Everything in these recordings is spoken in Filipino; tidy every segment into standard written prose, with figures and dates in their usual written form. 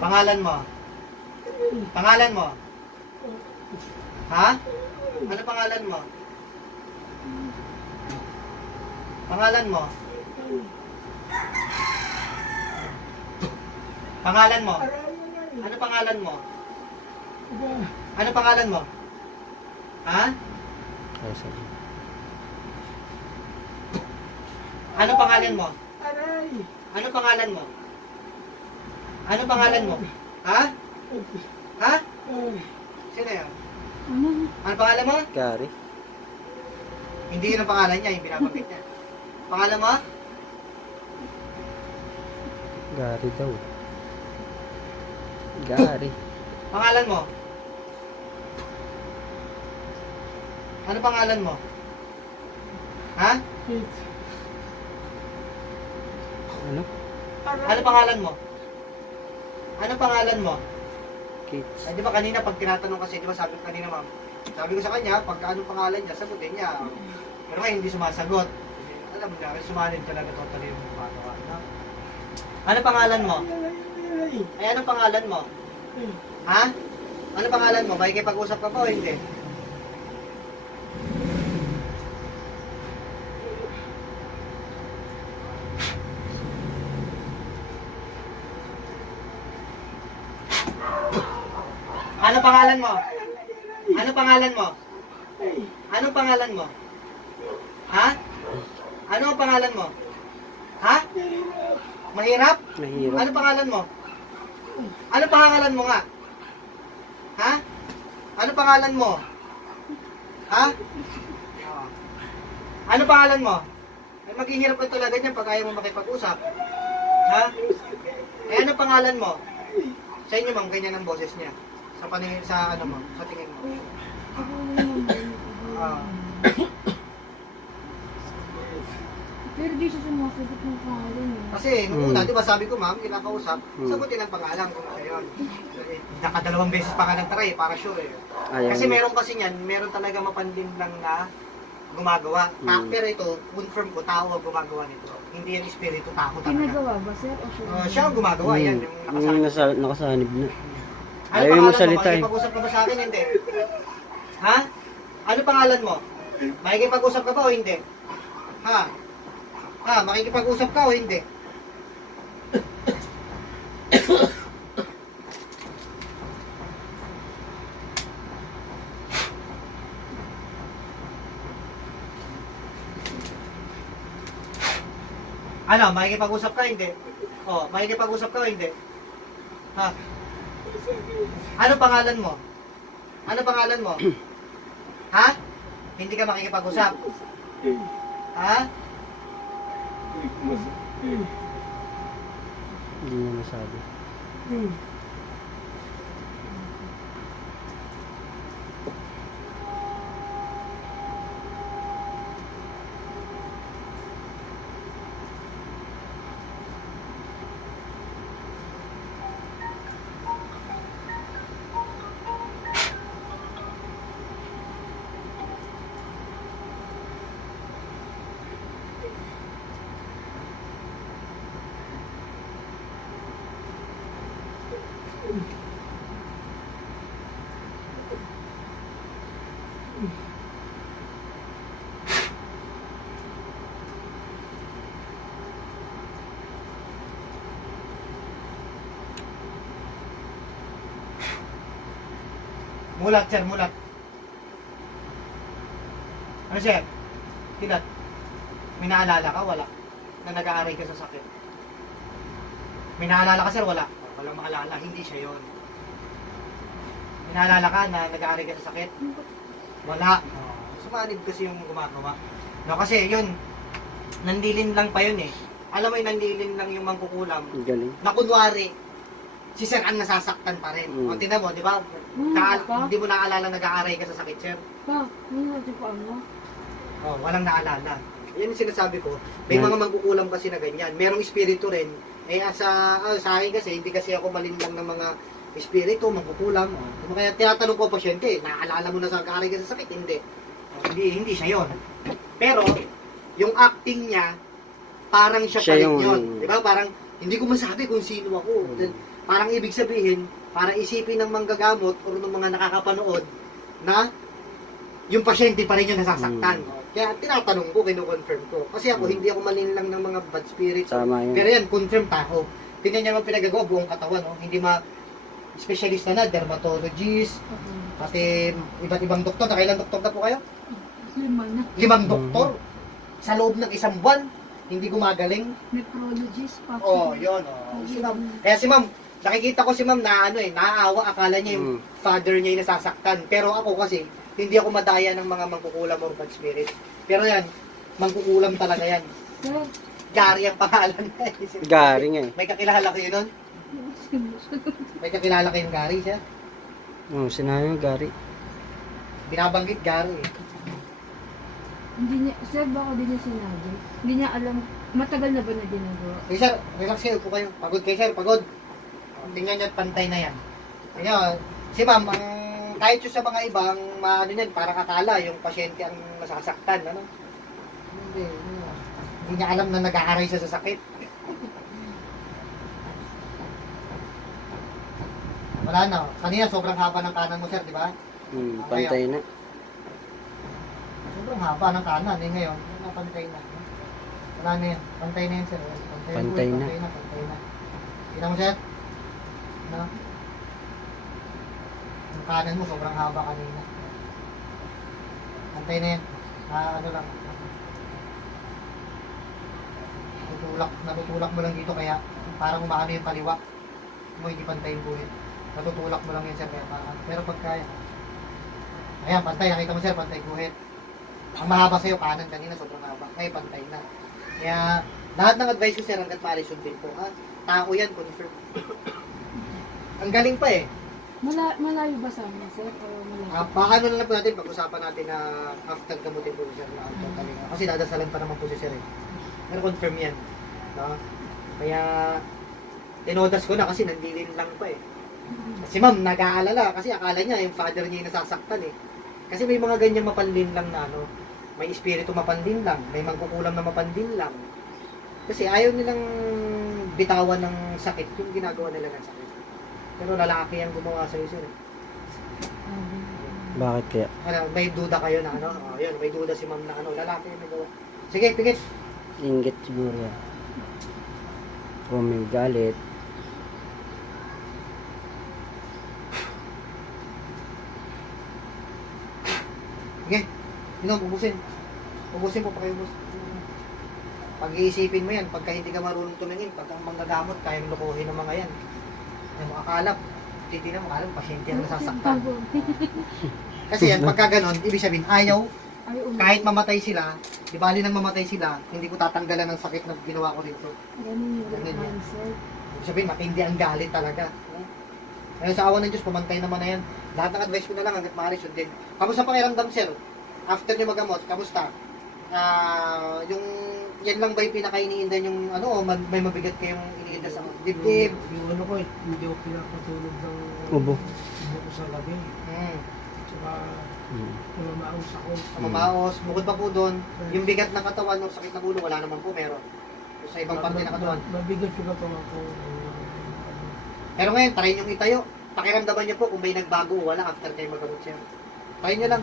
Pangalan mo? Pangalan mo? Ha? Ano pangalan mo? Pangalan mo? Pangalan mo? Ano pangalan mo? Ano pangalan mo? Ha? Ay, sorry. Ano pangalan mo? Ano pangalan mo? Ano pangalan mo? Ha? Ha? Sino yun? Ano pangalan mo? Gary. Hindi yun ang pangalan niya, yung pinabanggit niya. Pangalan mo? Gary daw. Gary. Pangalan mo? Ano pangalan mo? Ha? Ano? Ano pangalan mo? Ano pangalan mo? Kids. Ay, di ba kanina pag tinatanong kasi, di ba sabi ko kanina ma'am, sabi ko sa kanya, pag anong pangalan niya, sagutin niya. Pero ngayon hindi sumasagot. Alam mo na, sumalin talaga totally yung patawa. No? Ano pangalan mo? Ay, anong pangalan mo? Ha? Ano pangalan mo? Makikipag-usap ka pa o hindi? Ano pangalan mo? Ano pangalan mo? Anong pangalan mo? Ha? Ano ang pangalan mo? Ha? Mahirap? Mahirap. Ano pangalan mo? Ano pangalan mo nga? Ha? Ano pangalan mo? Ha? Ano pangalan mo? Ay, maghihirap ka talaga niyan pag ayaw mo makipag-usap. Ha? Eh, ano pangalan mo? Sa inyo, ma'am, ganyan ang boses niya. Sa paningin, sa ano mo, sa tingin mo. Ah. Pero di siya sumasagot ng pangalan eh. Kasi, nung una, di ba sabi ko, ma'am, kinakausap, sagutin ang pangalan kung ano yun. Nakadalawang beses pa ka nagtry, para sure eh. Ayaw Kasi niya. meron kasi niyan, meron talaga mapandim lang na gumagawa. Pero ito, confirm ko, tao ang gumagawa nito. Hindi yan espiritu, tao talaga. Pinagawa ba sir? O siya? Siya ang gumagawa, yan, yung Yung nakasabi. nakasanib na. Ano Ayaw mo pangalan mo? salita eh. Makikipag-usap ka ba sa akin? Hindi. Ha? Ano pangalan mo? Makikipag-usap ka ba o hindi? Ha? Ha? Makikipag-usap ka o hindi? Ano? Makikipag-usap ka? Hindi. Oh, makikipag-usap ka o hindi? Ha? Ano pangalan mo? Ano pangalan mo? Ha? Hindi ka makikipag-usap? Ha? Hindi niya masabi. Mulat, sir, mulat. Ano, sir? Kilat. May naalala ka? Wala. Na nag-aaray ka sa sakit. May naalala ka, sir? Wala. Walang maalala. Hindi siya yon. May naalala ka na nag-aaray ka sa sakit? Wala. Sumanib kasi yung gumagawa. No, kasi yun, nandilin lang pa yun eh. Alam mo yung nandilin lang yung mangkukulam. Ang galing. Na kunwari, si sir ang nasasaktan pa rin. O, tinan mo, di ba? Hindi mo naalala nag-aaray ka sa sakit, sir. Pa, may natin pa ano? Oh, walang naalala. Yan yung sinasabi ko. May Yan. mga mangkukulam kasi na ganyan. Merong espiritu rin. Eh, sa akin kasi, hindi kasi ako malinlang ng mga espiritu, mangkukulam. Oh. Kaya tinatanong ko pasyente, naalala mo na sa nag-aaray ka sa sakit? Hindi. Oh, hindi siya yon. Pero, yung acting niya, parang siya pa rin yung- yun. Di ba? Parang, hindi ko masabi kung sino ako. parang ibig sabihin, para isipin ng manggagamot o ng mga nakakapanood na yung pasyente pa rin yung nasasaktan. Kaya tinatanong ko, kino-confirm ko. Kasi ako, hindi ako malinlang ng mga bad spirits. Tama yun. Pero yan, confirm tao. Tingnan niya mga pinagagawa, buong katawan. No? Hindi specialista na, dermatologist, pati iba't ibang doktor. Nakailang doktor na po kayo? 5 na. 5 doktor. Sa loob ng 1 buwan, hindi gumagaling. Nephrologist pa. Oh, yun. Oh. Si ma'am. Kaya si ma'am, nakikita ko si ma'am na naaawa, akala niya yung father niya yung nasasaktan. Pero ako kasi, hindi ako madaya ng mga mangkukulam or bad spirit. Pero yan, mangkukulam talaga yan. Sir, Gary ang pangalan niya. Gary nga eh. May kakilala kayo nun? May kakilala kayong Gary siya? Oo, sinabi mo, Gary. Binabanggit Gary eh. hindi niya, sir, baka di niya sinabi. Hindi niya alam, matagal na ba na ginagawa? Sige sir, relax kayo, upo kayo. Pagod kayo sir, pagod. Tingnan nyo at pantay na yan. Tingnan, si ma'am, kahit yung sa mga ibang, ano yan, parang akala, yung pasyente ang masasaktan, ano? Hindi niya alam na nag-aaray siya sa sakit. Wala na. Kanina, sobrang haba ng kanan mo, sir, di ba? Pantay na. Sobrang haba ng kanan. Eh, ngayon, napantay na. Wala na yan. Pantay na yan, sir. Pantay na. Pantay na. Tingnan mo, sir. Ano? Yung kanan mo, sobrang haba kanina. Pantay na yan. Ano lang. Natutulak mo lang dito kaya parang umaano yung kaliwa mo, hindi pantay yung buhit. Natutulak mo lang yun, sir, kaya parang, pero pagka ayan, pantay, nakita mo, sir, pantay guhit. Ang mahaba sa'yo, kanan kanina, sobrang haba, ngayon pantay na. Kaya lahat ng advice ko, sir, hanggat maaari sundin po, ha? Tao yan, confirm. Ang galing pa eh. Malayo ba sa amin, sir? O malayo? Paano na lang po natin, pag-usapan natin na after gamutin po, sir, na ang talaga. Kasi dadasalan pa naman po si sir eh. Pero confirm yan. No? Kaya tinodas ko na kasi nandilin lang pa eh. Si ma'am nag-aalala kasi akala niya yung father niya yung nasasaktan eh. Kasi may mga ganyan mapanlin lang na ano, may espiritu mapanlin lang, may mangkukulam na mapanlin lang. Kasi ayaw nilang bitawan ng sakit yung ginagawa nila ng sakit. Pero lalaki ang gumawa sa sir. Eh. Bakit kaya? Ano, may duda kayo na ano? Oh, yun, may duda si ma'am na ano, lalaki yung nagawa. Sige, pigit. Inggit siguro yan. Kung may galit. Sige, ubusin. Ubusin po pa kayo, boss. Pag-iisipin mo yan, pagka hindi ka marunong tumingin, pagka ang manggagamot, kayang lukuhin ng mga yan. Yung mga kalap, titignan mo, alam, pasyente ang nasasaktan. Kasi yan, pagka ganon, ibig sabihin, ayaw, kahit mamatay sila, di bali nang mamatay sila, hindi ko tatanggalan ng sakit na ginawa ko dito. Ganun Ganun yung yan. answer. Ibig sabihin, matindi ang galit talaga. Ngayon sa awa ng Diyos, pumantay naman na yan. Lahat ng advice ko na lang hanggat maaari sundin. Kamusta pakiramdam, sir? After nyo magamot, kamusta? Yung yan lang ba yung pinaka-iniindan yung ano, o may mabigat kayong iniinda sa dibdib? Yung ano ko, hindi ako pinapatulog ng Ubo. ubo ko sa gabi. Tsaka tumamaos ako. Mamaos, bukod pa po doon, yung bigat ng katawan o sakit ng ulo, wala naman po meron. Sa ibang parte ng katawan. Mabigat yung katawan ko. Pero ngayon, try nyo itayo. Pakiramdaman nyo po kung may nagbago o wala after kayo magamot siya. Try nyo lang.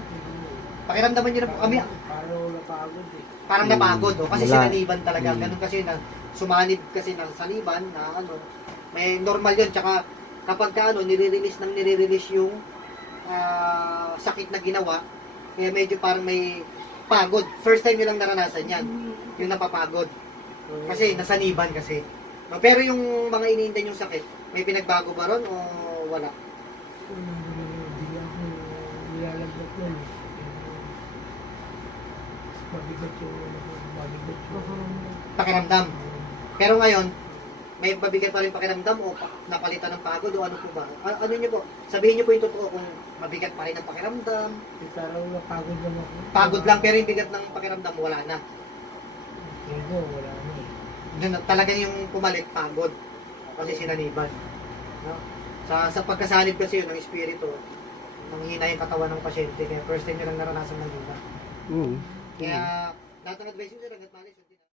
Pakiramdaman nyo na po kami. Parang napagod eh. Parang napagod, o kasi Wala. sinaliban talaga. Ganun kasi na sumanib kasi ng saliban na ano, may normal yun. Tsaka kapag ka ano, nire-release yung sakit na ginawa, kaya medyo parang may pagod. First time nyo lang naranasan yan, yung napapagod. Kasi nasaniban kasi. No, pero yung mga iniindan yung sakit, may pinagbago ba ron o wala? Hindi ako nilalaglag nun. Mabigat yung Pakiramdam. Pero ngayon, may mabigat pa rin pakiramdam o napalitan ng pagod o ano po ba? Ano nyo po? Sabihin nyo po yung totoo kung mabigat pa rin ang pakiramdam. parang napagod naman ako. Pagod lang pero yung bigat ng pakiramdam wala na. Hindi, wala na eh. Doon talagang yung pumalit pagod kasi sinaniban. No? Sa pagkasanib kasi yun ng espiritu, nanghina yung katawan ng pasyente kaya first time nyo lang naranasan ng hina. Kaya lahat ng advice nyo sir, hanggat maaari,